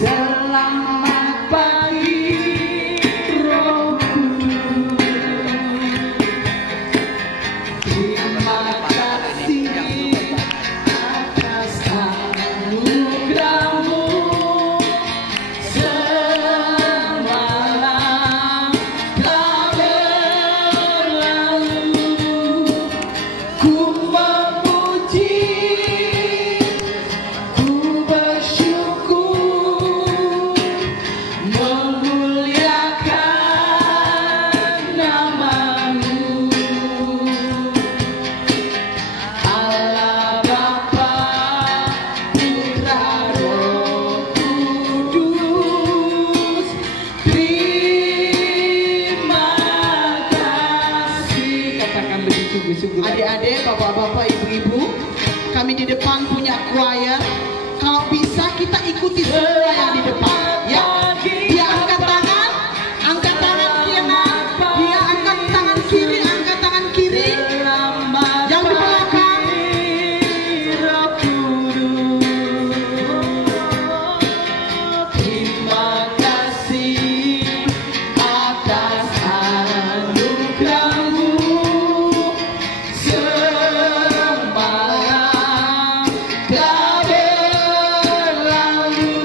Selamat pagi Roh Kudus. Terima kasih atas anugerah-Mu. Semalam telah berlalu. Ku memuji, ku bersyukur, memuliakan nama-Mu. Allah Bapa, Putra, Roh Kudus, terima kasih. Katakan lebih sungguh-sungguh. Adik-adik, bapak-bapak, ibu-ibu, kami di depan punya choir. Kalau bisa kita ikuti semua yang di depan. Ya, dia angkat tangan kanan, dia angkat tangan kiri, angkat tangan kiri. Yang di belakang. Terima kasih atas anugerah-Mu. Semalam telah berlalu.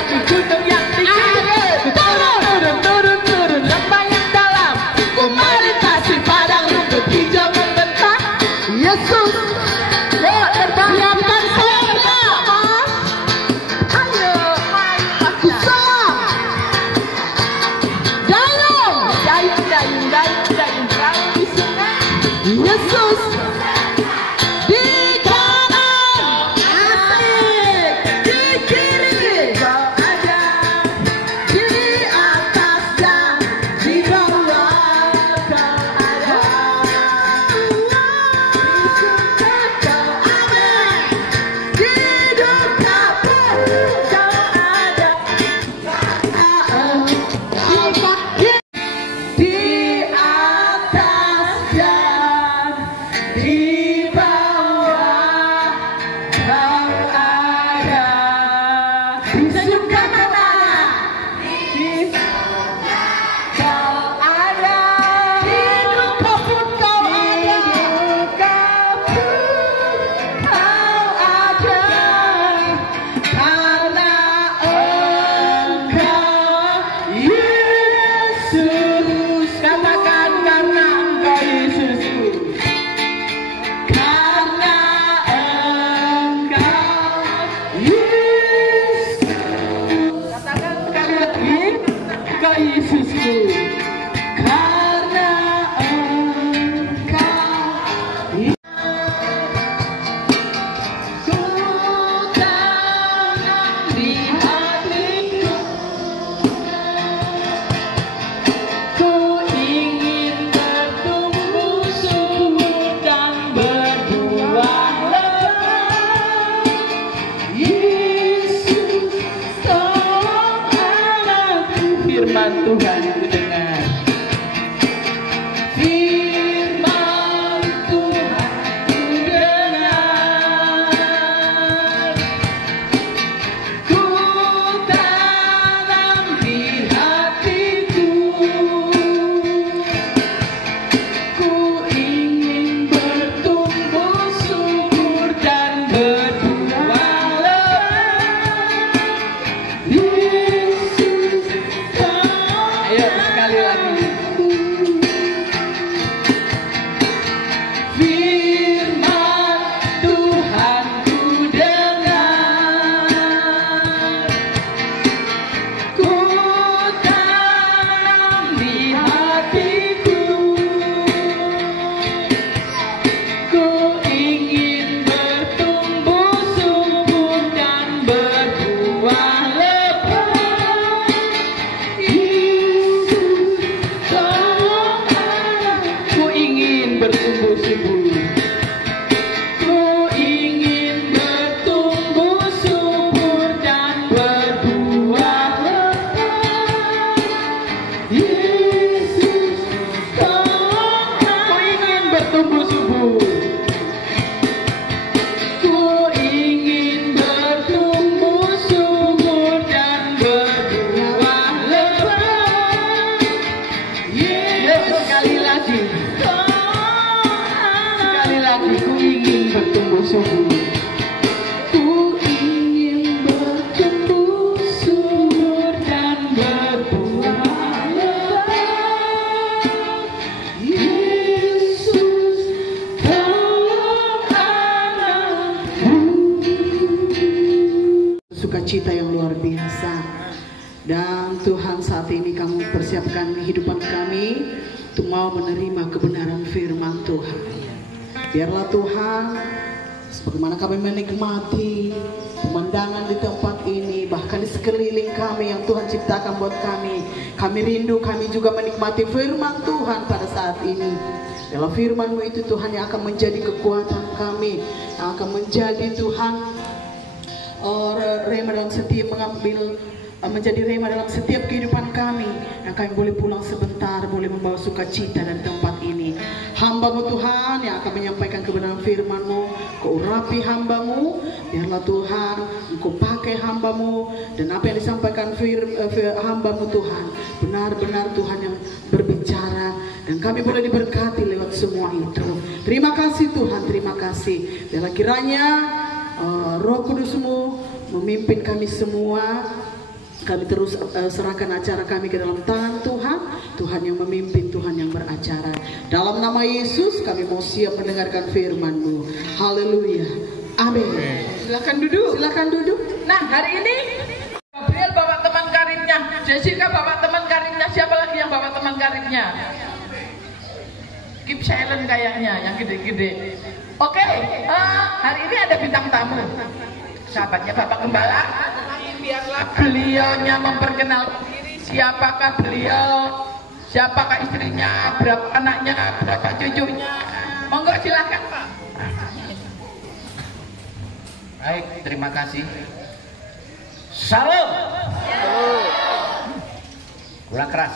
mendaki gunung yang tinggi. Turun lembah yang dalam. Ku melintasi padang rumput hijau membentang. Yesus, siapkan saya. Ayo, aku salam. Dayung, perahu di sungai. Yesus. Di kanan, asik. Di kiri, kau ada. Di atas dan di bawah, kau ada. Di surga kau ada. Di dunia pun kau ada. Di atas dan di bawah kau ada. Di surga mana? Di surga kau ada. Di duka pun kau ada. Di duka pun kau ada. Karena Engkau Yesus. Katakan karena Engkau Yesusku. Karena Engkau Yesus. Katakan sekali lagi. Engkau Yesusku. Karena Engkau Ku tanam di hatiku. Ku ingin bertumbuh subur dan berbuah lebat. Yesus, tolong anakku. Firman Tuhan ku dengar. Firman Tuhan ku dengar. Ku tanam di hatiku. Ku ingin bertumbuh subur dan berbuah lebat. Yesus, ayo sekali lagi. Firman Tuhan ku dengar. Ku tanam di hatiku. Ku ingin bertumbuh subur dan berbuah lebat. Yesus, tolong aku ingin bertumbuh subur. Ku ingin bertumbuh subur dan berbuah lebat. Yesus, tolong aku ingin bertumbuh subur. Ku ingin bertumbuh subur dan berbuah lebat. Yesus, sekali lagi. Sekali lagi, ku ingin bertumbuh subur. Ku ingin bertumbuh subur dan berbuah lebat. Yesus, tolong anakku. Sukacita yang luar biasa. Dan Tuhan, saat ini kamu persiapkan kehidupan kami untuk mau menerima kebenaran firman Tuhan. Biarlah Tuhan, sebagaimana kami menikmati pemandangan di tempat ini, bahkan di sekeliling kami yang Tuhan ciptakan buat kami rindu, kami juga menikmati firman Tuhan pada saat ini. Dalam firman-Mu itu Tuhan yang akan menjadi kekuatan kami, yang akan menjadi Tuhan rema dalam setiap menjadi rema dalam setiap kehidupan kami, yang kami boleh pulang sebentar, boleh membawa sukacita dari tempat ini. Hamba-Mu Tuhan yang akan menyampaikan kebenaran firman-Mu, Kau urapi hamba-Mu, biarlah Tuhan Engkau pakai hamba-Mu, dan apa yang disampaikan hamba-Mu Tuhan benar-benar Tuhan yang berbicara, dan kami boleh diberkati lewat semua itu. Terima kasih Tuhan, terima kasih. Biarlah kiranya Roh Kudus-Mu memimpin kami semua Kami terus serahkan acara kami ke dalam tangan Tuhan. Tuhan yang memimpin, Tuhan yang beracara. Dalam nama Yesus kami mau siap mendengarkan firman-Mu. Haleluya. Amin. Silakan duduk. Silakan duduk. Nah, hari ini Gabriel bawa teman karibnya, Jessica bawa teman karibnya, siapa lagi yang bawa teman karibnya? Keep silent kayaknya, yang gede-gede. Oke, hari ini ada bintang tamu. Sahabatnya Bapak Gembala. Biarlah beliaunya memperkenalkan diri. Siapakah beliau? Siapakah istrinya? Berapa anaknya? Berapa cucunya? Monggo silakan Pak. Baik, terima kasih. Salam. Kurang keras.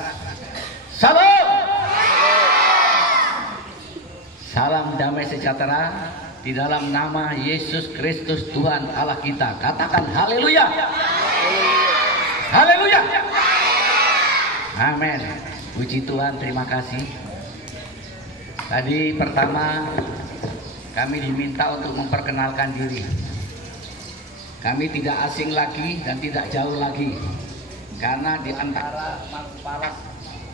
Salam. Salam damai sejahtera di dalam nama Yesus Kristus Tuhan Allah kita. Katakan haleluya. Haleluya. Amin. Puji Tuhan, terima kasih. Tadi pertama kami diminta untuk memperkenalkan diri. Kami tidak asing lagi dan tidak jauh lagi, karena di antara Mangkuparap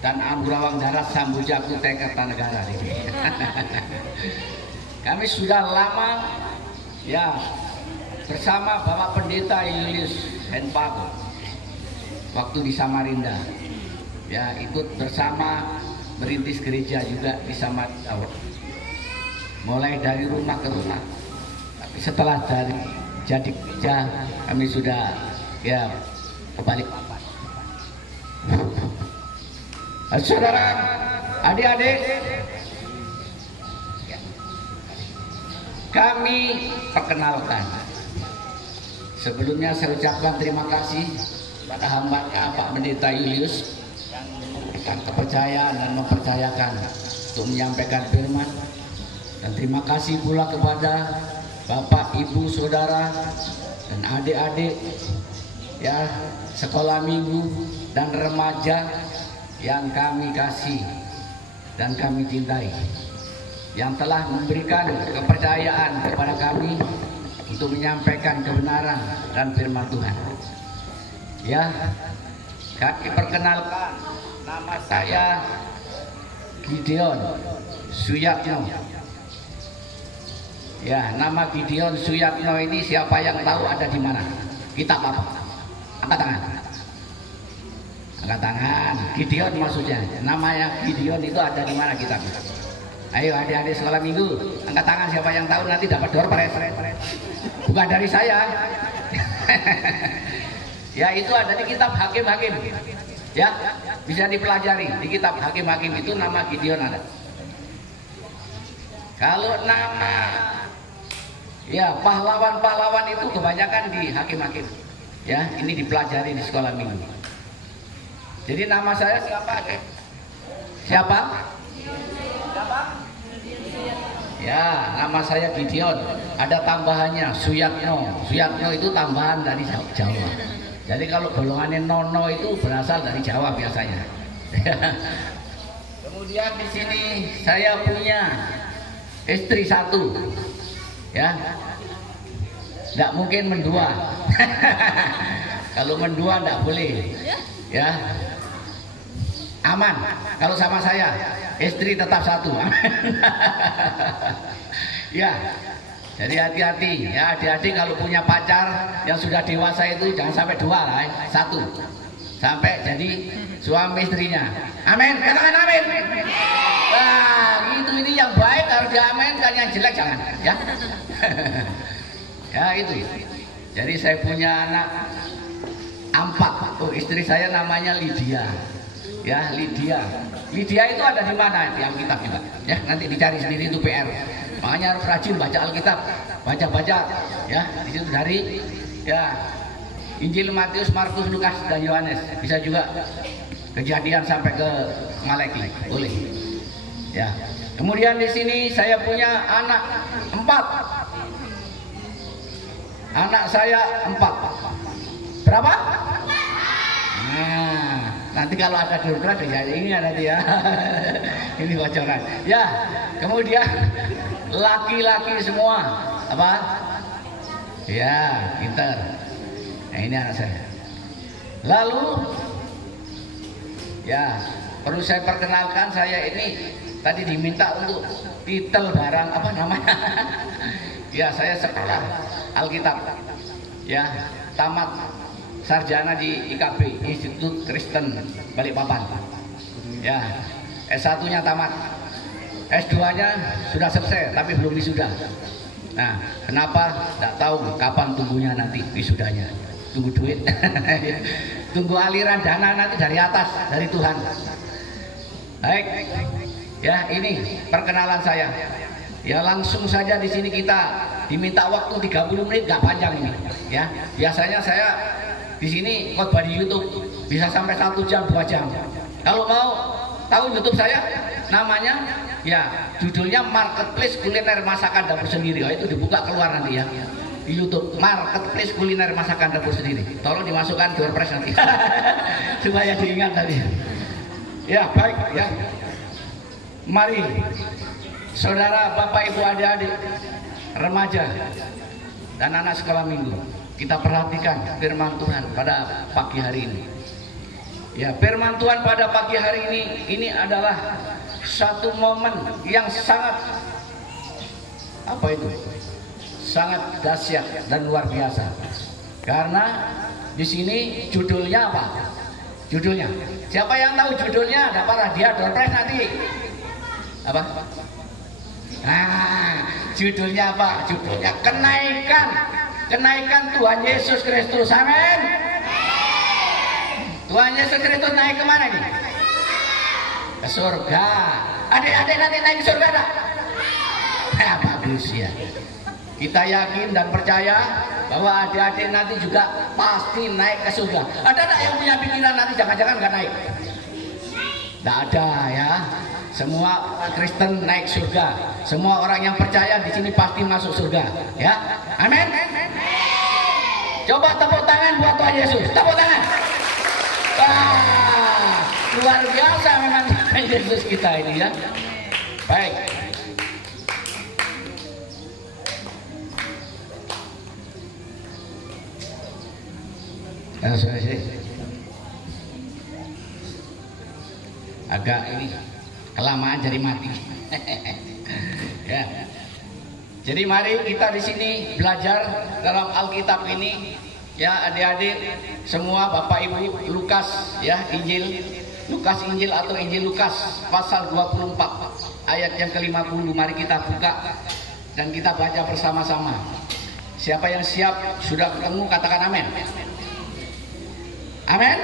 dan Amburawang Darat Sambuja Kutai Kertanegara ini. Kami sudah lama ya bersama Bapak Pendeta Julius Henpago waktu di Samarinda, ya ikut bersama merintis gereja juga di Samarinda, mulai dari rumah ke rumah. Tapi setelah dari jadi gereja kami sudah ya kembali. Saudara, adik-adik, kami perkenalkan. Sebelumnya saya ucapkan terima kasih pada hambanya Pak Pendeta Julius yang memberikan kepercayaan dan mempercayakan untuk menyampaikan firman. Dan terima kasih pula kepada Bapak, Ibu, Saudara, dan adik-adik ya sekolah minggu dan remaja yang kami kasih dan kami cintai, yang telah memberikan kepercayaan kepada kami untuk menyampaikan kebenaran dan firman Tuhan. Ya, kami perkenalkan, nama saya Gideon Suyatno. Ya, nama Gideon Suyatno ini siapa yang tahu ada di mana? Kitab apa? Angkat tangan. Angkat tangan. Gideon maksudnya. Namanya Gideon itu ada di mana kitab? Ayo adik-adik sekolah minggu, angkat tangan siapa yang tahu, nanti dapat door prize. Bukan dari saya. Ya, itu ada di kitab Hakim-Hakim. Ya, bisa dipelajari di kitab Hakim-Hakim, itu nama Gideon ada. Kalau nama ya pahlawan-pahlawan itu kebanyakan di Hakim-Hakim. Ya, ini dipelajari di sekolah minggu. Jadi nama saya siapa? Siapa? Siapa? Ya, nama saya Gideon. Ada tambahannya Suyatno. Suyatno itu tambahan dari Jawa. Jadi kalau golongannya Nono itu berasal dari Jawa biasanya. Kemudian di sini saya punya istri satu, ya, tidak mungkin mendua. Kalau mendua tidak boleh, ya, aman. Kalau sama saya, istri tetap satu. Ya, jadi hati-hati, ya adik-adik kalau punya pacar yang sudah dewasa itu jangan sampai dua lah, satu, sampai jadi suami istrinya. Amin, katakan amin. Nah, itu ini yang baik harus diaminkan, yang jelek jangan, ya. Ya itu. Jadi saya punya anak 4. Oh, istri saya namanya Lydia. Ya, Lydia. Lydia itu ada di mana? Di Alkitab juga. Ya, nanti dicari sendiri, itu PR. Makanya harus rajin baca Alkitab, baca-baca. Ya, di situ dari ya Injil Matius, Markus, Lukas, dan Yohanes. Bisa juga Kejadian sampai ke Malaki, boleh. Ya. Kemudian di sini saya punya anak 4. Anak saya 4. Berapa? Nah, nanti kalau ada durklat ya ini ada dia. Ini bocoran. Ya. Kemudian laki-laki semua. Apa? Ya, pinter. Nah, ini anak saya. Lalu ya perlu saya perkenalkan, saya ini tadi diminta untuk titel barang apa namanya. Ya, saya sekolah Alkitab. Ya, tamat sarjana di IKB, Institut Kristen Balikpapan. Ya, S1-nya tamat. S2-nya sudah selesai tapi belum wisuda. Nah, kenapa? Tidak tahu kapan tunggunya nanti wisudanya. Tunggu duit. Tunggu aliran dana nanti dari atas, dari Tuhan. Baik. Ya, ini perkenalan saya. Ya, langsung saja di sini kita diminta waktu 30 menit, nggak panjang ini. Ya, biasanya saya di sini khotbah di YouTube bisa sampai 1 jam, 2 jam. Kalau mau tahu YouTube saya, namanya ya judulnya Marketplace Kuliner Masakan Dapur Sendiri. Oh, itu dibuka keluar nanti ya di YouTube, Marketplace Kuliner Masakan Dapur Sendiri. Tolong dimasukkan door press nanti supaya diingat tadi. Ya, baik ya. Mari saudara, bapak, ibu, adik-adik, remaja dan anak sekolah minggu, kita perhatikan firman Tuhan pada pagi hari ini. Ya, firman Tuhan pada pagi hari ini adalah satu momen yang sangat apa itu? Sangat dahsyat dan luar biasa. Karena di sini judulnya apa? Judulnya. Siapa yang tahu judulnya? Dapat hadiah door prize nanti. Apa? Nah, judulnya apa? Judulnya kenaikan Tuhan Yesus Kristus. Amin. Tuhan Yesus Kristus naik kemana nih? Ke surga. Adik-adik nanti naik ke surga tak? Nah, bagus ya. Kita yakin dan percaya bahwa adik-adik nanti juga pasti naik ke surga. Ada tak yang punya pikiran nanti jangan-jangan nggak naik? Tidak ada ya. Semua Kristen naik surga. Semua orang yang percaya di sini pasti masuk surga. Ya, amin. Coba tepuk tangan buat Tuhan Yesus. Tepuk tangan. Wah, luar biasa memang Tuhan Yesus kita ini ya. Baik. Agak ini kelamaan jadi mati. Ya. Jadi mari kita di sini belajar dalam Alkitab ini ya, adik-adik semua, Bapak Ibu. Lukas ya, Injil atau Injil Lukas pasal 24 ayat yang ke-50. Mari kita buka dan kita baca bersama-sama. Siapa yang siap sudah ketemu katakan amin. Amin.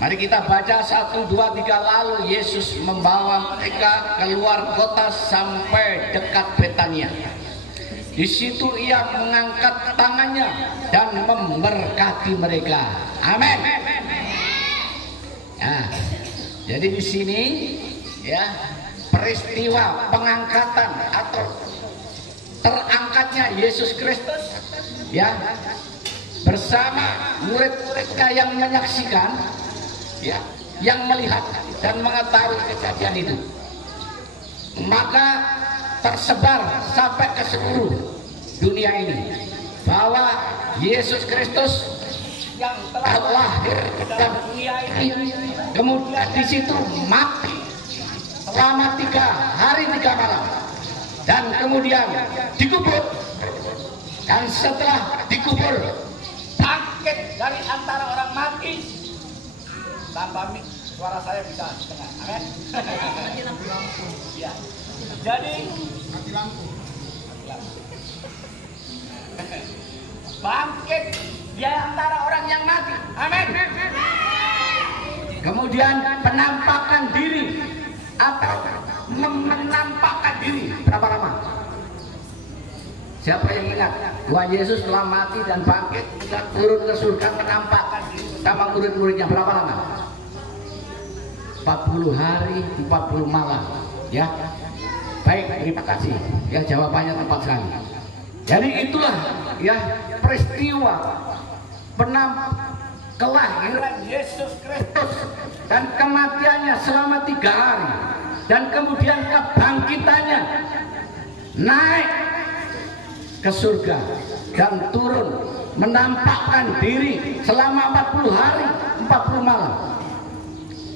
Mari kita baca 1, 2, 3. Lalu Yesus membawa mereka keluar kota sampai dekat Betania. Di situ ia mengangkat tangannya dan memberkati mereka. Amin. Nah, jadi di sini ya, peristiwa pengangkatan atau terangkatnya Yesus Kristus ya, bersama murid-muridnya yang menyaksikan ya, yang melihat dan mengetahui kejadian itu, maka tersebar sampai ke seluruh dunia ini bahwa Yesus Kristus yang telah lahir dalam dunia ini kemudian di situ mati selama 3 hari 3 malam dan kemudian dikubur, dan setelah dikubur bangkit dari antara orang mati. Tanpa mik suara saya bisa dengar. Amin. Ya. Jadi mati lampu. Bangkit di antara orang yang mati. Amin. Kemudian penampakan diri atau menampakkan diri berapa lama? Siapa yang ingat? Tuhan Yesus telah mati dan bangkit dan turun ke surga menampakkan diri sama murid-muridnya berapa lama? 40 hari 40 malam ya. Baik, terima kasih ya, jawabannya tepat sekali. Jadi itulah ya peristiwa kelahiran Yesus Kristus dan kematiannya selama 3 hari dan kemudian kebangkitannya naik ke surga dan turun menampakkan diri selama 40 hari 40 malam.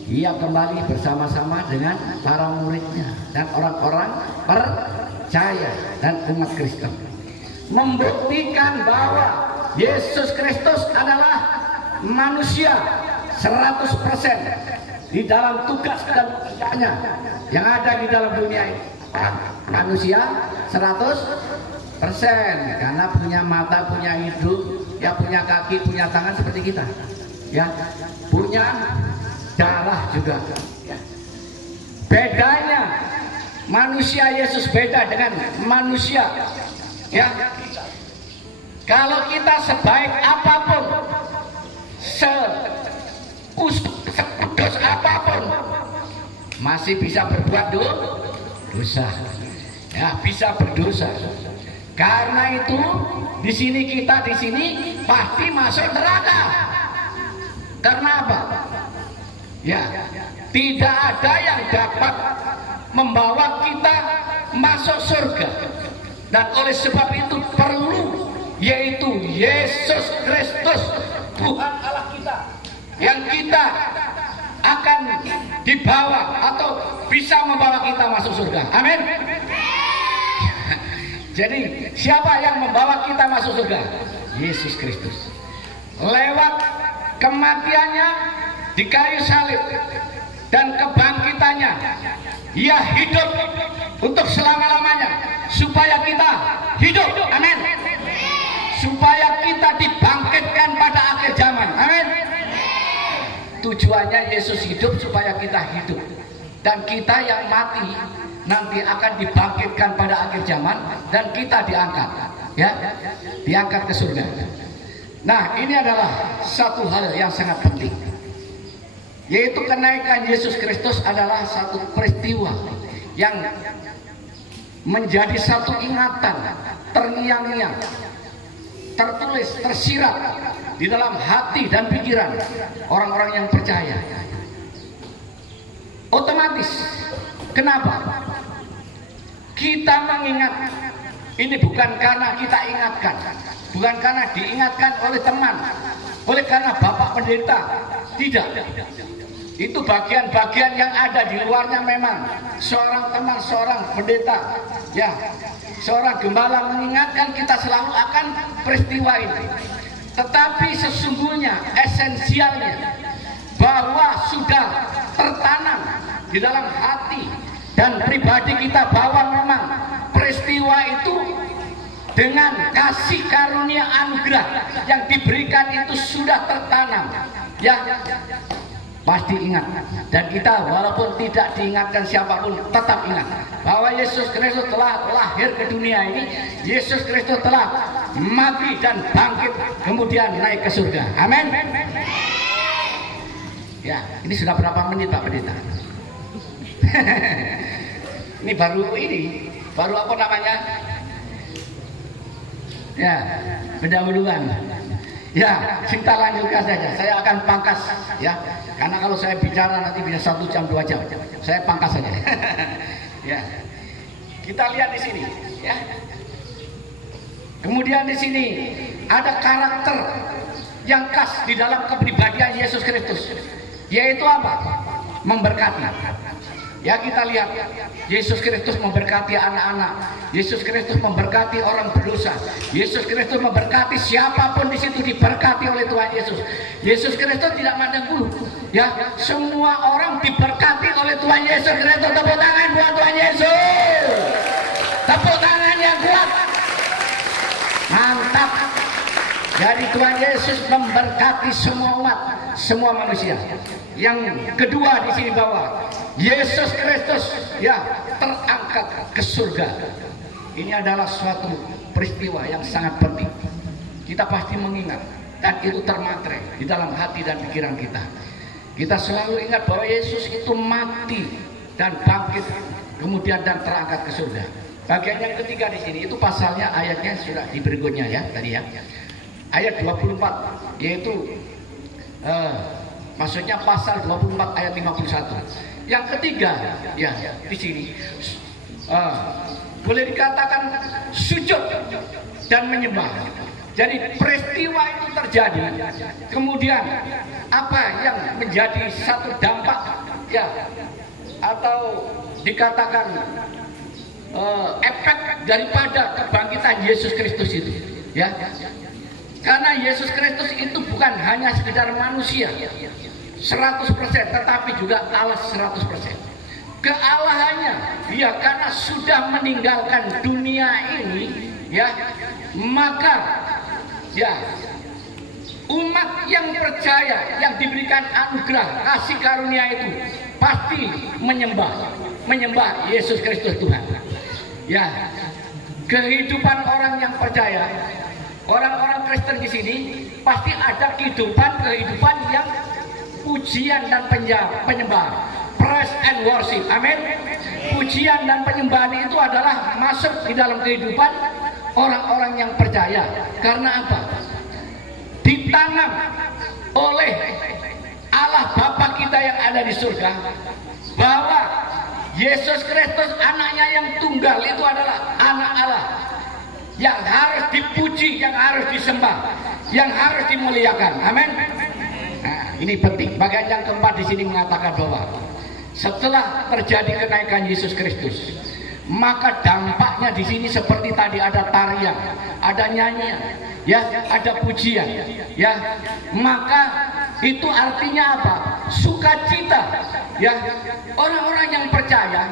Ia kembali bersama-sama dengan para muridnya dan orang-orang percaya dan umat Kristen, membuktikan bahwa Yesus Kristus adalah manusia 100% di dalam tugas dan pekerjaannya yang ada di dalam dunia ini. Manusia 100% karena punya mata, punya hidung, ya punya kaki, punya tangan seperti kita, ya punya darah juga. Bedanya manusia Yesus beda dengan manusia, ya. Kalau kita sebaik apapun, sekudus apapun, masih bisa berbuat dosa, ya bisa berdosa. Karena itu di sini pasti masuk neraka. Karena apa? Ya, tidak ada yang dapat membawa kita masuk surga. Dan oleh sebab itu perlu, yaitu Yesus Kristus, Tuhan Allah kita, yang kita akan dibawa atau bisa membawa kita masuk surga. Amin. Jadi siapa yang membawa kita masuk surga? Yesus Kristus. Lewat kematiannya di kayu salib dan kebangkitannya, ia hidup untuk selama-lamanya supaya kita hidup. Amin. Supaya kita dibangkitkan pada akhir zaman. Amin. Tujuannya Yesus hidup supaya kita hidup, dan kita yang mati nanti akan dibangkitkan pada akhir zaman dan kita diangkat, ya, diangkat ke surga. Nah, ini adalah satu hal yang sangat penting, yaitu kenaikan Yesus Kristus adalah satu peristiwa yang menjadi satu ingatan terngiang-ngiang, tertulis, tersirat di dalam hati dan pikiran orang-orang yang percaya. Otomatis, kenapa? Kita mengingat ini bukan karena kita ingatkan, bukan karena diingatkan oleh teman, oleh karena Bapak Pendeta, tidak. Itu bagian-bagian yang ada di luarnya. Memang seorang teman, seorang pendeta, ya, seorang gembala mengingatkan kita selalu akan peristiwa ini. Tetapi sesungguhnya esensialnya bahwa sudah tertanam di dalam hati dan pribadi kita bahwa memang peristiwa itu dengan kasih karunia anugerah yang diberikan itu sudah tertanam, ya. Pasti ingat, dan kita walaupun tidak diingatkan siapapun tetap ingat bahwa Yesus Kristus telah lahir ke dunia ini, Yesus Kristus telah mati dan bangkit kemudian naik ke surga. Amin. Ya, ini sudah berapa menit Pak Pendeta? Ini baru apa namanya? Ya, pendahuluan. Ya, kita lanjutkan saja. Saya akan pangkas, ya. Karena kalau saya bicara nanti bisa 1 jam 2 jam. Saya pangkas saja. Ya. Kita lihat di sini, ya. Kemudian di sini ada karakter yang khas di dalam kepribadian Yesus Kristus, yaitu apa? Memberkati. Ya, kita lihat Yesus Kristus memberkati anak-anak, Yesus Kristus memberkati orang berdosa, Yesus Kristus memberkati siapapun di situ diberkati oleh Tuhan Yesus. Yesus Kristus tidak mandang bulu, ya, semua orang diberkati oleh Tuhan Yesus Kristus. Tepuk tangan buat Tuhan Yesus, tepuk tangan yang kuat, mantap. Jadi Tuhan Yesus memberkati semua umat, semua manusia. Yang kedua di sini bahwa Yesus Kristus, ya, terangkat ke surga. Ini adalah suatu peristiwa yang sangat penting. Kita pasti mengingat dan itu termatre di dalam hati dan pikiran kita. Kita selalu ingat bahwa Yesus itu mati dan bangkit kemudian dan terangkat ke surga. Bagian yang ketiga di sini itu pasalnya, ayatnya sudah di berikutnya, ya, tadi, ya. Ayat 24, yaitu maksudnya pasal 24 ayat 51. Yang ketiga, ya, di sini boleh dikatakan sujud dan menyembah. Jadi peristiwa itu terjadi, kemudian apa yang menjadi satu dampak ya atau dikatakan efek daripada kebangkitan Yesus Kristus itu ya. Karena Yesus Kristus itu bukan hanya sekedar manusia 100%, tetapi juga Allah 100%. Kealahannya ya, karena sudah meninggalkan dunia ini ya, maka ya umat yang percaya, yang diberikan anugerah kasih karunia itu pasti menyembah Yesus Kristus Tuhan. Ya, kehidupan orang yang percaya, orang-orang Kristen di sini pasti ada kehidupan yang pujian dan penyembah, praise and worship. Amin. Pujian dan penyembahan itu adalah masuk di dalam kehidupan orang-orang yang percaya. Karena apa? Ditanam oleh Allah Bapa kita yang ada di surga bahwa Yesus Kristus anaknya yang tunggal itu adalah anak Allah yang harus dipuji, yang harus disembah, yang harus dimuliakan. Amin. Nah, ini penting. Bagian yang keempat di sini mengatakan bahwa setelah terjadi kenaikan Yesus Kristus, maka dampaknya di sini seperti tadi ada tarian, ada nyanyian, ya, ada pujian, ya. Maka itu artinya apa? Sukacita, ya. Orang-orang yang percaya,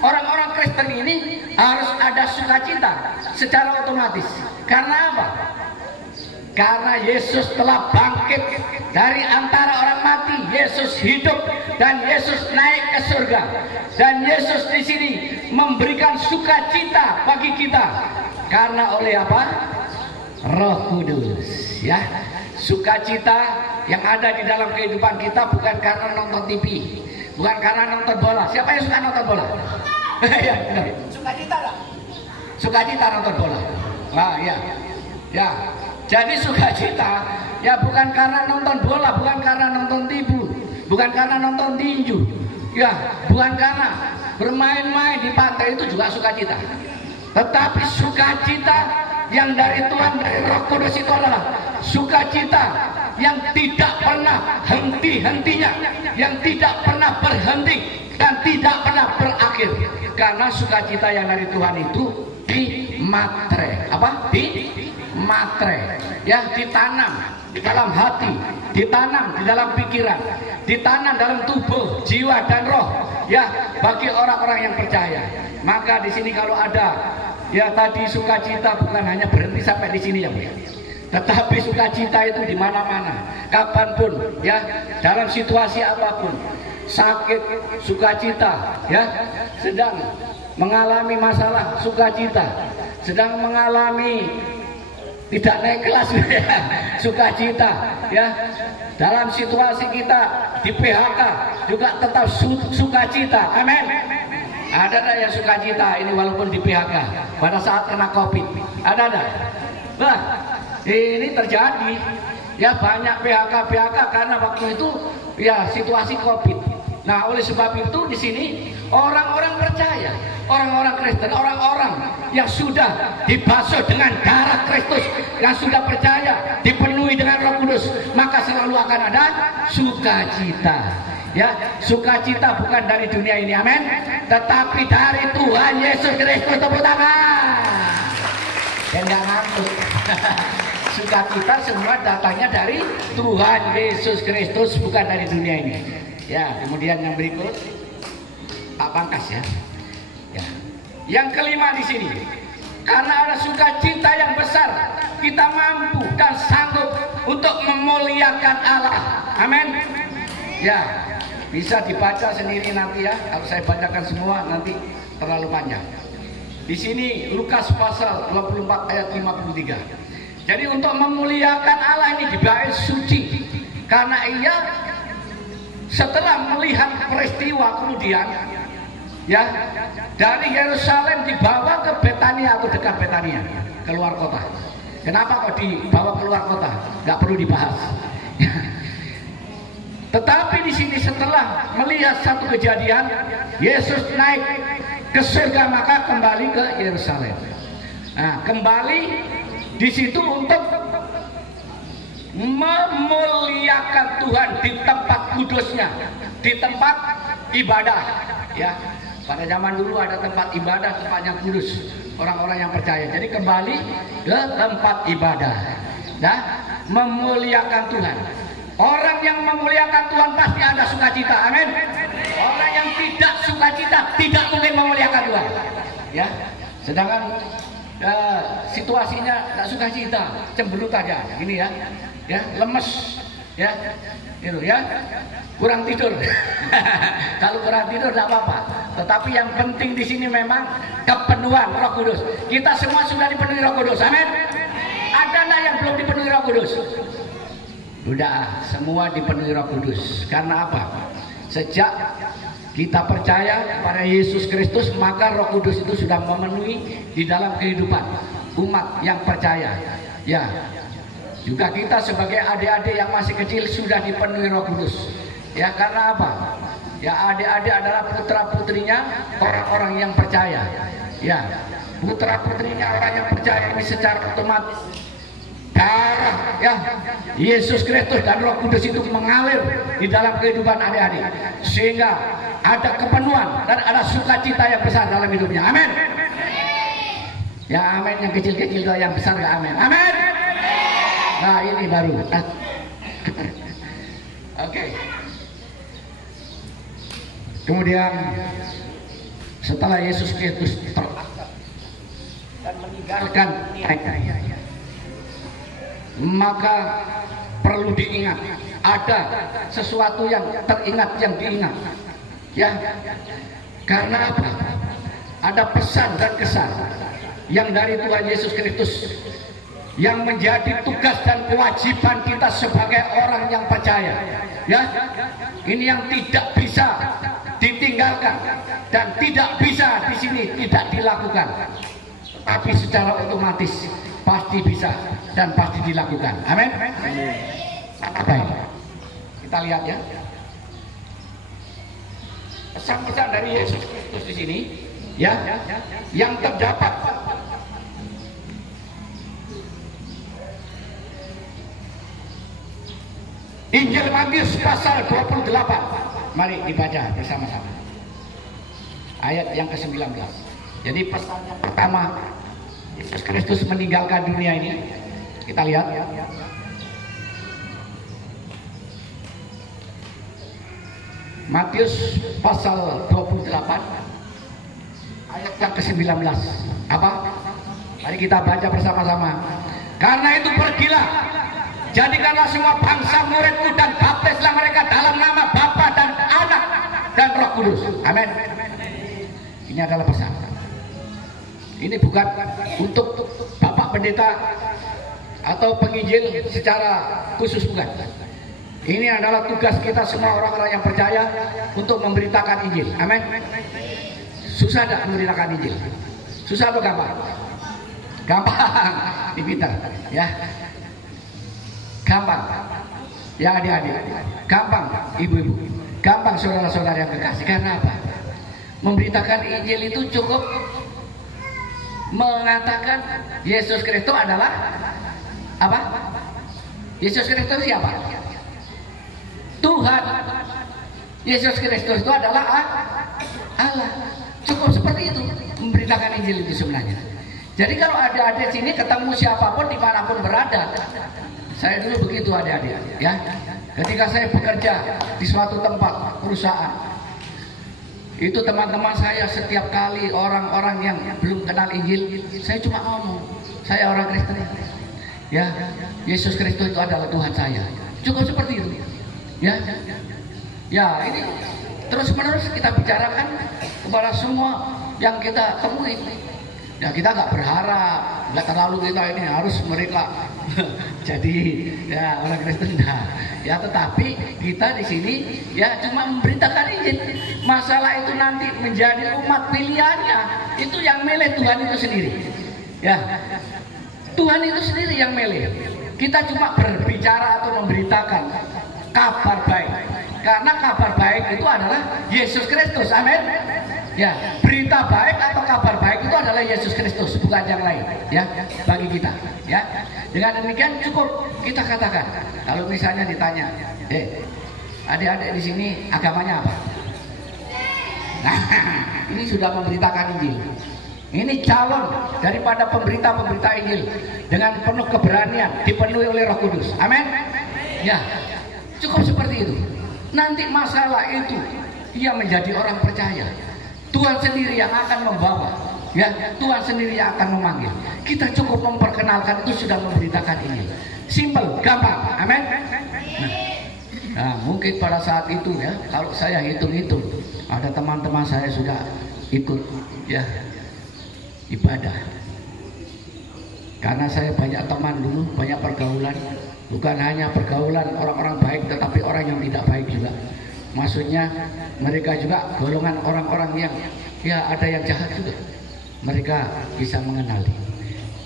orang-orang Kristen ini harus ada sukacita secara otomatis. Karena apa? Karena Yesus telah bangkit dari antara orang mati, Yesus hidup dan Yesus naik ke surga. Dan Yesus di sini memberikan sukacita bagi kita. Karena oleh apa? Roh Kudus, ya. Sukacita yang ada di dalam kehidupan kita bukan karena nonton TV, bukan karena nonton bola. Siapa yang suka nonton bola? Ya, benar. Sukacita lah. Sukacita nonton bola. Wah, ya. Ya. Jadi sukacita ya bukan karena nonton bola, bukan karena nonton TV, bukan karena nonton tinju, ya, bukan karena bermain-main di pantai, itu juga sukacita. Tetapi sukacita yang dari Tuhan, dari Roh Kudus itu adalah sukacita yang tidak pernah henti-hentinya, yang tidak pernah berhenti dan tidak pernah berakhir. Karena sukacita yang dari Tuhan itu dimatre, apa? Matre, ya, ditanam di dalam hati, ditanam di dalam pikiran, ditanam dalam tubuh, jiwa dan roh, ya, bagi orang-orang yang percaya. Maka di sini kalau ada, ya, tadi sukacita bukan hanya berhenti sampai di sini, ya, Bu, ya. Tetapi sukacita itu di mana-mana, kapanpun, ya, dalam situasi apapun, sakit, sukacita, ya, sedang mengalami masalah, sukacita, sedang mengalami tidak naik kelas, ya, sukacita, ya, dalam situasi kita di PHK juga tetap sukacita. Amin. Ada enggak yang sukacita ini walaupun di PHK pada saat kena COVID? Ada enggak? Nah, ini terjadi, ya, banyak PHK karena waktu itu ya situasi COVID. Nah, oleh sebab itu di sini orang-orang percaya, orang-orang Kristen, orang-orang yang sudah dibasuh dengan darah Kristus, yang sudah percaya, dipenuhi dengan Roh Kudus, maka selalu akan ada sukacita. Ya, sukacita bukan dari dunia ini, amin, tetapi dari Tuhan Yesus Kristus. Tepuk tangan. Dan nggak ngantuk. Sukacita semua datangnya dari Tuhan Yesus Kristus, bukan dari dunia ini. Ya, kemudian yang berikut tak pangkas, ya. Ya. Yang kelima di sini, karena ada sukacita yang besar, kita mampu dan sanggup untuk memuliakan Allah. Amin. Ya, bisa dibaca sendiri nanti, ya. Kalau saya bacakan semua nanti terlalu panjang. Di sini Lukas pasal 24 ayat 53. Jadi untuk memuliakan Allah ini di bait suci, karena ia setelah melihat peristiwa kemudian, ya, dari Yerusalem dibawa ke Betania atau dekat Betania, keluar kota. Kenapa kok dibawa keluar kota? Nggak perlu dibahas. Tetapi di sini setelah melihat satu kejadian, Yesus naik ke surga, maka kembali ke Yerusalem. Nah, kembali di situ untuk memuliakan Tuhan di tempat kudusnya, di tempat ibadah. Ya, pada zaman dulu ada tempat ibadah, tempatnya kudus, orang-orang yang percaya. Jadi kembali ke tempat ibadah, nah, memuliakan Tuhan. Orang yang memuliakan Tuhan pasti ada sukacita, amin. Orang yang tidak sukacita tidak mungkin memuliakan Tuhan. Ya, sedangkan situasinya tidak sukacita, cemberut aja, ini ya, lemes, ya, itu ya, kurang tidur. Kalau kurang tidur tidak apa-apa, tetapi yang penting di sini memang kepenuhan Roh Kudus. Kita semua sudah dipenuhi Roh Kudus, amin. Ada nggak yang belum dipenuhi Roh Kudus? Sudah, semua dipenuhi Roh Kudus. Karena apa? Sejak kita percaya kepada Yesus Kristus, maka Roh Kudus itu sudah memenuhi di dalam kehidupan umat yang percaya. Ya, juga kita sebagai adik-adik yang masih kecil sudah dipenuhi Roh Kudus. Ya, karena apa? Ya, adik-adik adalah putra-putrinya orang-orang yang percaya. Ya, putra-putrinya orang yang percaya ini secara otomatis darah, ya, Yesus Kristus dan Roh Kudus itu mengalir di dalam kehidupan adik-adik, sehingga ada kepenuhan dan ada sukacita yang besar dalam hidupnya. Amin. Ya, amin. Yang kecil-kecil itu, yang besar gak amin. Amin. Nah, ini baru. Oke. Kemudian setelah Yesus Kristus terangkat dan meninggalkan maka perlu diingat, ada sesuatu yang teringat, yang diingat, ya, karena apa? Ada pesan dan kesan yang dari Tuhan Yesus Kristus yang menjadi tugas dan kewajiban kita sebagai orang yang percaya, ya. Ini yang tidak bisa ditinggalkan dan tidak bisa di sini tidak dilakukan, tapi secara otomatis pasti bisa dan pasti dilakukan. Amin. Baik, kita lihat ya, pesan-pesan dari Yesus Kristus di sini, ya, yang terdapat Injil Matius pasal 28. Mari dibaca bersama-sama ayat yang ke-19. Jadi pesan yang pertama, Yesus Kristus meninggalkan dunia ini. Kita lihat. Matius pasal 28 ayat yang ke-19. Apa? Mari kita baca bersama-sama. Karena itu pergilah, jadikanlah semua bangsa muridku dan baptislah mereka dalam nama Bapa dan Anak dan Roh Kudus. Amin. Ini adalah pesan. Ini bukan untuk Bapak Pendeta atau penginjil secara khusus, bukan. Ini adalah tugas kita semua orang-orang yang percaya untuk memberitakan Injil. Amin. Susah tidak memberitakan Injil? Susah atau gampang? Gampang. Ini pintar, ya. Gampang. Ya adik-adik. Gampang, ibu-ibu. Gampang, saudara-saudara yang kekasih. Karena apa? Memberitakan Injil itu cukup mengatakan Yesus Kristus adalah apa? Yesus Kristus siapa? Tuhan. Yesus Kristus itu adalah Allah. Cukup seperti itu memberitakan Injil itu sebenarnya. Jadi kalau adik-adik sini ketemu siapapun dimanapun berada, saya dulu begitu adik-adik, ya. Ketika saya bekerja di suatu tempat perusahaan, itu teman-teman saya setiap kali orang-orang yang belum kenal Injil, saya cuma ngomong, saya orang Kristen, ya. Yesus Kristus itu adalah Tuhan saya. Cukup seperti itu. Ya, ya, ini terus-menerus kita bicarakan kepada semua yang kita temui. Ya, kita nggak berharap, nggak terlalu kita ini harus mereka jadi ya orang Kristen, nah. Ya, tetapi kita di sini ya cuma memberitakan Injil. Masalah itu nanti menjadi umat pilihannya, itu yang milih Tuhan itu sendiri. Ya, Tuhan itu sendiri yang milih. Kita cuma berbicara atau memberitakan kabar baik, karena kabar baik itu adalah Yesus Kristus. Amin. Ya, berita baik atau kabar baik itu itu adalah Yesus Kristus, bukan yang lain, ya, bagi kita, ya. Dengan demikian cukup kita katakan. Kalau misalnya ditanya, adik-adik di sini agamanya apa? Nah, ini sudah memberitakan Injil. Ini calon daripada pemberita-pemberita Injil dengan penuh keberanian, dipenuhi oleh Roh Kudus. Amin. Ya, cukup seperti itu. Nanti masalah itu ia menjadi orang percaya. Tuhan sendiri yang akan membawa, ya, Tuhan sendiri yang akan memanggil. Kita cukup memperkenalkan, itu sudah memberitakan ini. Simple, gampang. Amin. Nah, mungkin pada saat itu, ya, kalau saya hitung-hitung, ada teman-teman saya sudah ikut, ya, ibadah. Karena saya banyak teman dulu, banyak pergaulan. Bukan hanya pergaulan orang-orang baik, tetapi orang yang tidak baik juga. Maksudnya mereka juga golongan orang-orang yang, ya, ada yang jahat juga. Mereka bisa mengenali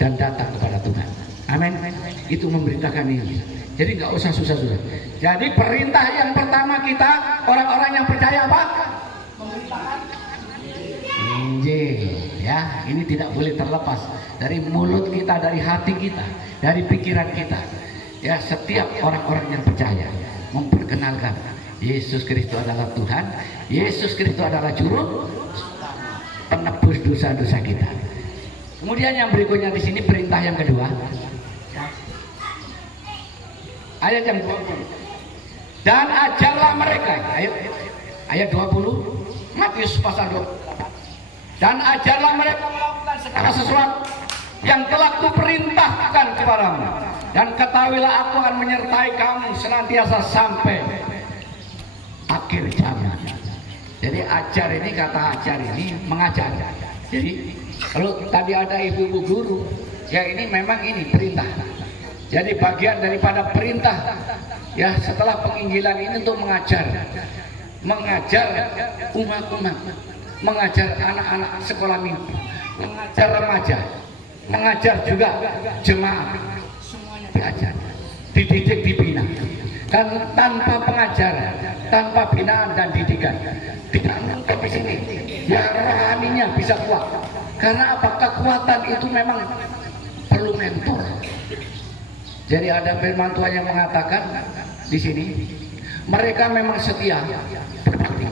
dan datang kepada Tuhan. Amin. Itu memberitakan ini. Jadi nggak usah susah-susah. Jadi perintah yang pertama kita, orang-orang yang percaya apa? Memberitakan Injil. Ya, ini tidak boleh terlepas dari mulut kita, dari hati kita, dari pikiran kita. Ya, setiap orang-orang yang percaya memperkenalkan Yesus Kristus adalah Tuhan, Yesus Kristus adalah juru penebus dosa-dosa kita. Kemudian yang berikutnya di sini perintah yang kedua. Ayat yang 20. Dan ajarlah mereka. Ayat 20. Matius pasal 20. Dan ajarlah mereka melakukan segala sesuatu yang telah kuperintahkan kepadamu. Dan ketahuilah aku akan menyertai kamu senantiasa sampai akhir zaman. Jadi ajar ini, kata ajar ini mengajar. Jadi kalau tadi ada ibu-ibu guru, ya ini memang ini perintah. Jadi bagian daripada perintah, ya, setelah penginjilan ini untuk mengajar umat-umat, mengajar anak-anak sekolah minggu, mengajar remaja, mengajar juga jemaat, semuanya diajar, dididik, dibina. Kan tanpa pengajaran, tanpa binaan dan didikan, tidak mungkin di sini yang rohaninya bisa kuat. Karena apa? Kekuatan itu memang perlu mentor. Jadi ada firman Tuhan yang mengatakan di sini, mereka memang setia berbakti,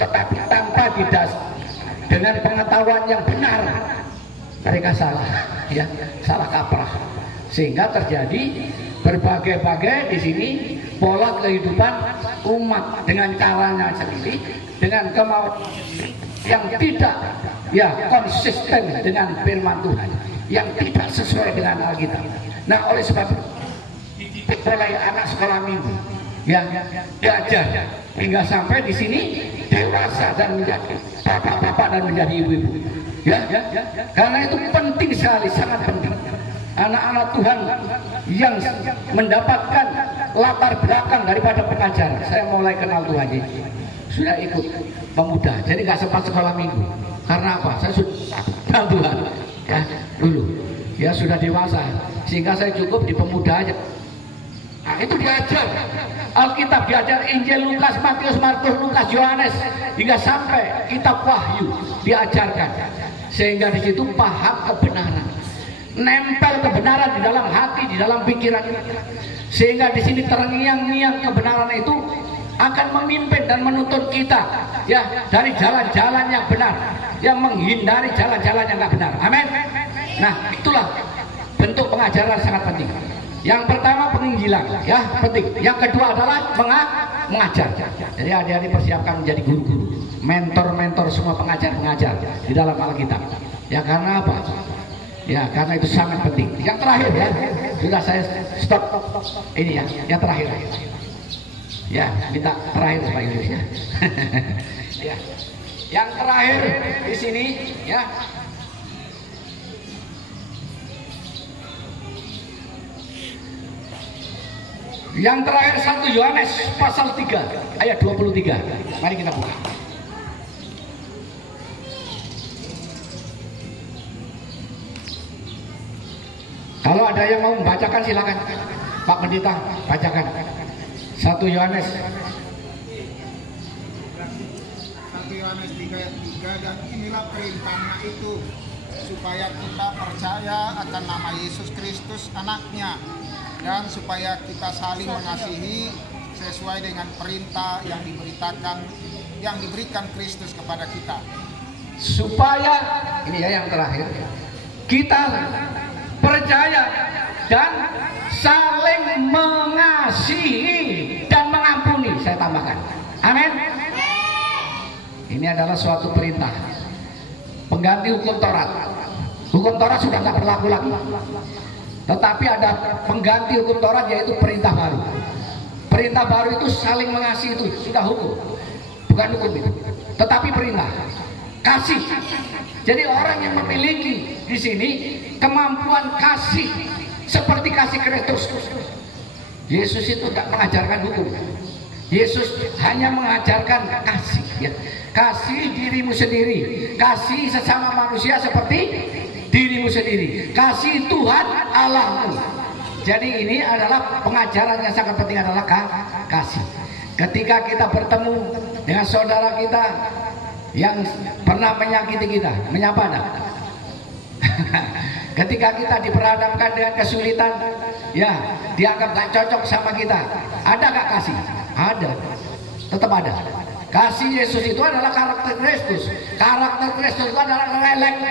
tetapi tanpa didasari dengan pengetahuan yang benar, mereka salah, ya, salah kaprah, sehingga terjadi berbagai-bagai di sini pola kehidupan umat dengan caranya sendiri, dengan kemauan yang tidak, ya, konsisten dengan firman Tuhan, yang tidak sesuai dengan Alkitab. Nah, oleh sebab itu oleh anak sekolah minggu, ya, diajar hingga sampai di sini dewasa dan menjadi bapak-bapak dan menjadi ibu-ibu, ya, karena itu penting sekali, sangat penting. Anak-anak Tuhan yang mendapatkan latar belakang daripada pengajaran. Saya mulai kenal Tuhan Yesus, sudah ikut pemuda, jadi nggak sempat sekolah minggu. Karena apa? Saya sudah kenal Tuhan, ya, dulu, ya, sudah dewasa, sehingga saya cukup di pemuda aja. Nah, itu diajar Alkitab, diajar Injil, Lukas, Matius, Markus, Lukas, Yohanes, hingga sampai kitab Wahyu diajarkan, sehingga di situ paham kebenaran, nempel kebenaran di dalam hati, di dalam pikiran, sehingga di sini terngiang-ngiang kebenaran itu akan memimpin dan menuntun kita, ya, dari jalan-jalan yang benar, yang menghindari jalan-jalan yang nggak benar. Amin. Nah, itulah bentuk pengajaran sangat penting. Yang pertama penginjilan, ya, penting. Yang kedua adalah mengajar. Jadi adik-adik persiapkan menjadi guru-guru, mentor-mentor, semua pengajar-pengajar di dalam Alkitab. Ya, karena apa? Ya, karena itu sangat penting. Yang terakhir, ya, sudah saya stop ini, ya, yang terakhir. Ya, minta terakhir Pak Yunus, ya. Ya. Yang terakhir di sini, ya. Yang terakhir 1 Yohanes pasal 3 ayat 23. Mari kita buka. Kalau ada yang mau membacakan silakan. Pak Pendeta, bacakan. 1 Yohanes 3 ayat 3, dan inilah perintahnya itu, supaya kita percaya akan nama Yesus Kristus anaknya, dan supaya kita saling mengasihi sesuai dengan perintah yang diberikan Kristus kepada kita. Supaya, ini ya yang terakhir, kita percaya dan saling mengasihi dan mengampuni. Saya tambahkan, amin. Ini adalah suatu perintah pengganti hukum Taurat. Hukum Taurat sudah tidak berlaku lagi, tetapi ada pengganti hukum Taurat, yaitu perintah baru. Perintah baru itu saling mengasihi, itu sudah hukum, bukan hukum itu, tetapi perintah kasih. Jadi orang yang memiliki di sini kemampuan kasih seperti kasih Kristus. Yesus itu tidak mengajarkan hukum. Yesus hanya mengajarkan kasih, ya. Kasih dirimu sendiri, kasih sesama manusia seperti dirimu sendiri, kasih Tuhan Allahmu. Jadi ini adalah pengajaran yang sangat penting, adalah kasih. Ketika kita bertemu dengan saudara kita yang pernah menyakiti kita, menyapa enggak? Ketika kita diperhadapkan dengan kesulitan, ya, dianggap gak cocok sama kita, ada gak kasih? Ada, tetap ada. Kasih Yesus itu adalah karakter Kristus. Karakter Kristus itu adalah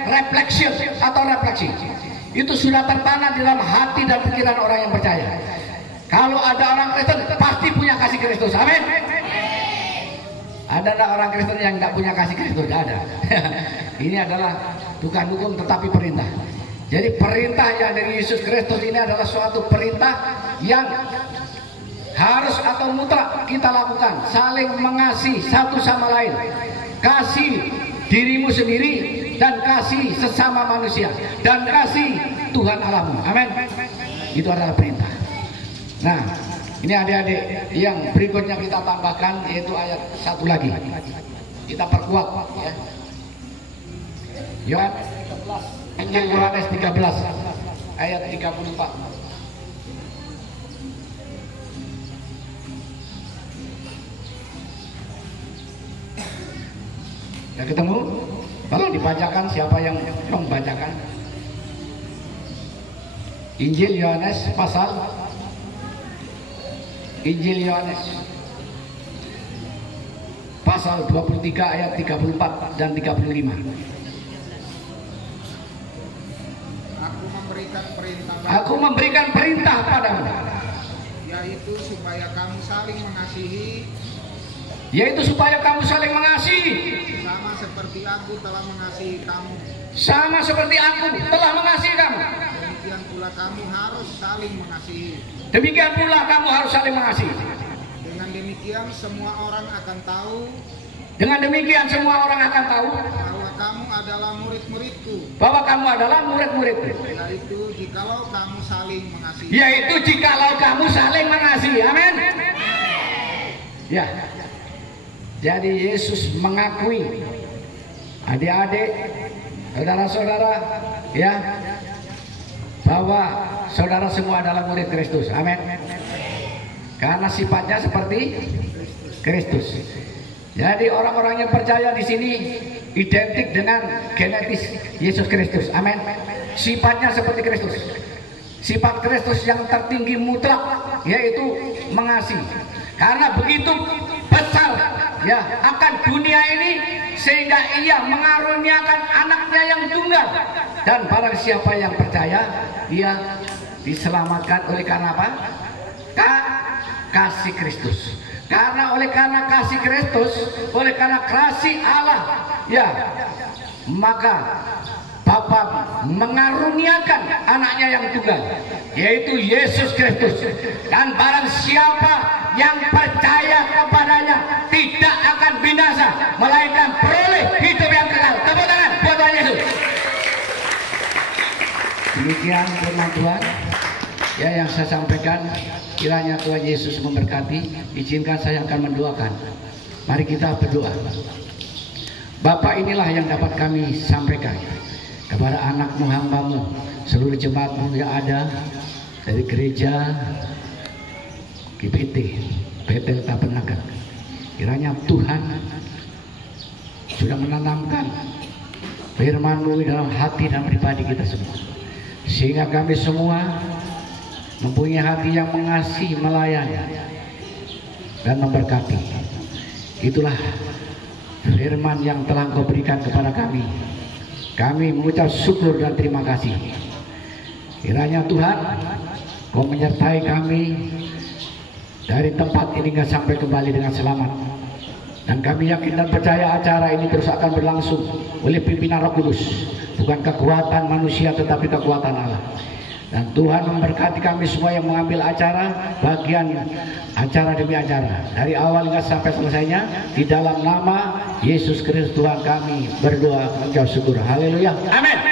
reflection atau refleksi. Itu sudah tertanam di dalam hati dan pikiran orang yang percaya. Kalau ada orang Kristen pasti punya kasih Kristus, amin. Ada orang Kristen yang tidak punya kasih Kristus? Tidak ada. Ini adalah bukan hukum tetapi perintah. Jadi perintah yang dari Yesus Kristus ini adalah suatu perintah yang harus atau mutlak kita lakukan. Saling mengasihi satu sama lain. Kasih dirimu sendiri dan kasih sesama manusia dan kasih Tuhan Allahmu. Amin. Itu adalah perintah. Nah, ini adik-adik yang berikutnya kita tambahkan, yaitu ayat satu lagi. Kita perkuat, ya. Yohanes 13 ayat 34. Ya, ketemu? Kalau dibacakan, siapa yang membacakan? Injil Yohanes Injil Yohanes pasal 23 ayat 34 dan 35. Aku memberikan perintah padamu, yaitu supaya kamu saling mengasihi, sama seperti aku telah mengasihi kamu. Demikian pula kamu harus saling mengasihi. Dengan demikian semua orang akan tahu bahwa kamu adalah murid-muridku. Yaitu jikalau kamu saling mengasihi. Amin. Ya. Jadi Yesus mengakui, adik-adik, saudara-saudara, ya, bahwa saudara semua adalah murid Kristus. Amin. Karena sifatnya seperti Kristus. Jadi orang-orang yang percaya di sini identik dengan genetis Yesus Kristus. Amin. Sifatnya seperti Kristus. Sifat Kristus yang tertinggi mutlak, yaitu mengasihi. Karena begitu besar, ya, akan dunia ini, sehingga ia mengaruniakan anaknya yang tunggal. Dan barang siapa yang percaya, ia diselamatkan oleh karena apa? Kasih Kristus. Karena kasih Kristus, oleh karena kasih Allah, ya, maka Bapa mengaruniakan anaknya yang tunggal, yaitu Yesus Kristus. Dan barang siapa yang percaya kepadanya tidak akan binasa, melainkan peroleh hidup yang kekal. Tepuk tangan buat Tuhan Yesus. Demikian firman Tuhan, ya, yang saya sampaikan. Kiranya Tuhan Yesus memberkati. Izinkan saya akan mendoakan. Mari kita berdoa. Bapa, inilah yang dapat kami sampaikan kepada anak-Mu, hamba-Mu, seluruh jemaat-Mu yang ada dari gereja GPT Bethel Tabernakel. Kiranya Tuhan sudah menanamkan firman-Mu dalam hati dan pribadi kita semua, sehingga kami semua mempunyai hati yang mengasihi, melayani, dan memberkati. Itulah firman yang telah Engkau berikan kepada kami. Kami mengucap syukur dan terima kasih. Kiranya Tuhan, Kau menyertai kami dari tempat ini hingga sampai kembali dengan selamat. Dan kami yakin dan percaya acara ini terus akan berlangsung oleh pimpinan Roh Kudus, bukan kekuatan manusia tetapi kekuatan Allah. Dan Tuhan memberkati kami semua yang mengambil acara, bagian acara demi acara, dari awal hingga sampai selesainya. Di dalam nama Yesus Kristus Tuhan kami berdoa mengucap syukur. Haleluya. Amin.